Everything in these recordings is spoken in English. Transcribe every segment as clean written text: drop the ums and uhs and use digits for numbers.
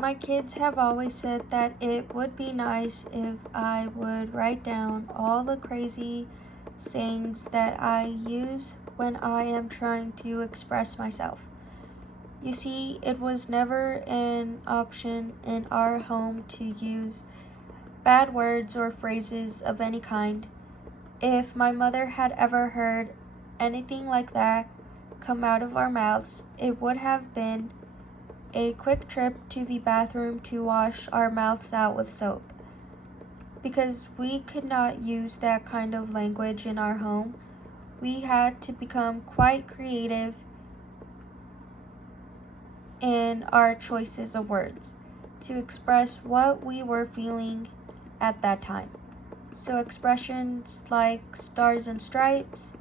My kids have always said that it would be nice if I would write down all the crazy sayings that I use when I am trying to express myself. You see, it was never an option in our home to use bad words or phrases of any kind. If my mother had ever heard anything like that come out of our mouths, it would have been a quick trip to the bathroom to wash our mouths out with soap. Because we could not use that kind of language in our home, we had to become quite creative in our choices of words to express what we were feeling at that time. So expressions like stars and stripes,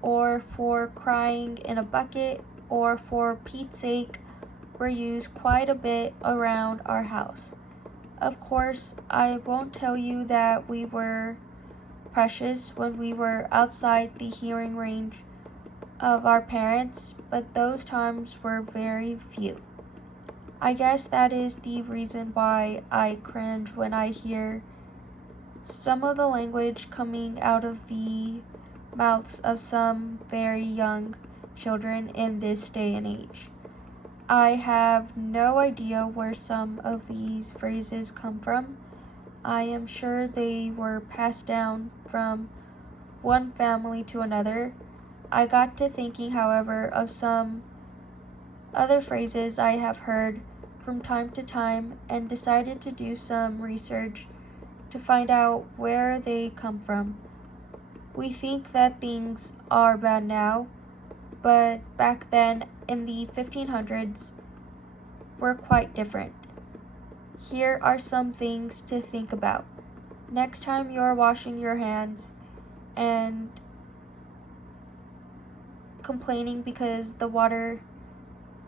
or for crying in a bucket, or for Pete's sake, were used quite a bit around our house. Of course, I won't tell you that we were precious when we were outside the hearing range of our parents, but those times were very few. I guess that is the reason why I cringe when I hear some of the language coming out of the mouths of some very young children in this day and age. I have no idea where some of these phrases come from. I am sure they were passed down from one family to another. I got to thinking, however, of some other phrases I have heard from time to time and decided to do some research to find out where they come from. We think that things are bad now, but back then in the 1500s were quite different. Here are some things to think about. Next time you're washing your hands and complaining because the water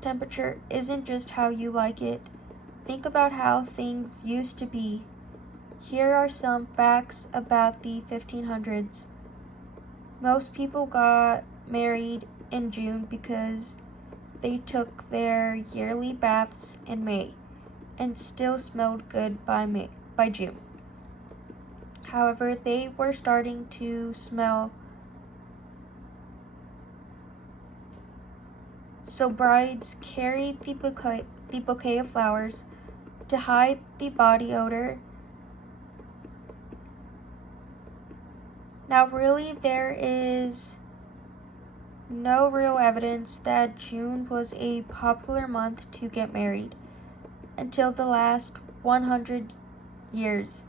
temperature isn't just how you like it, think about how things used to be. Here are some facts about the 1500s. Most people got married in June because they took their yearly baths in May and still smelled good by June. However, they were starting to smell, so brides carried the bouquet of flowers to hide the body odor. Now really there is no real evidence that June was a popular month to get married until the last 100 years.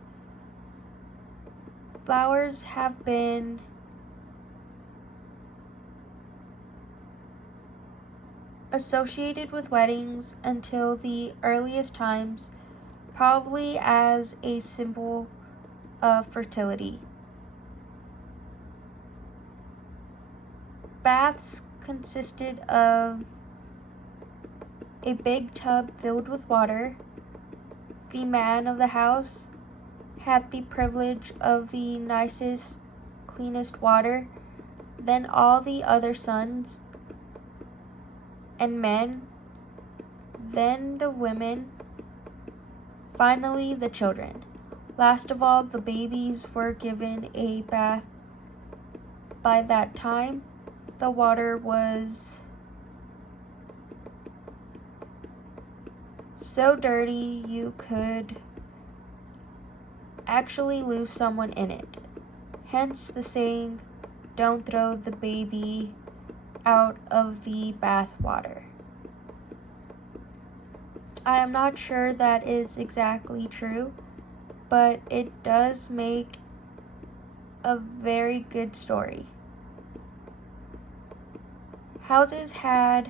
Flowers have been associated with weddings until the earliest times, probably as a symbol of fertility. Baths consisted of a big tub filled with water. The man of the house had the privilege of the nicest, cleanest water. Then all the other sons and men, then the women, finally the children. Last of all, the babies were given a bath. By that time, the water was so dirty you could actually lose someone in it. Hence the saying, don't throw the baby out of the bath water. I am not sure that is exactly true, but it does make a very good story. Houses had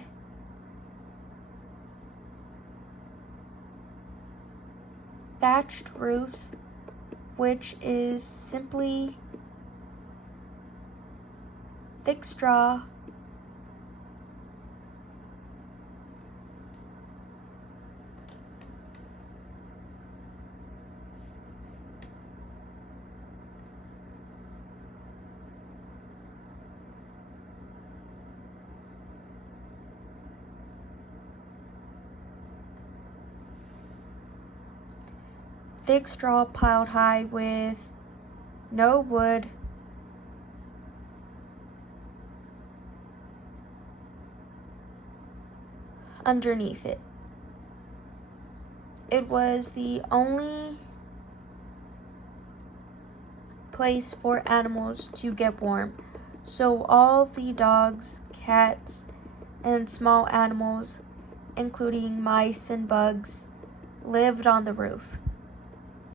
thatched roofs, which is simply thick straw thick straw piled high with no wood underneath it. It was the only place for animals to get warm, so all the dogs, cats, and small animals, including mice and bugs, lived on the roof.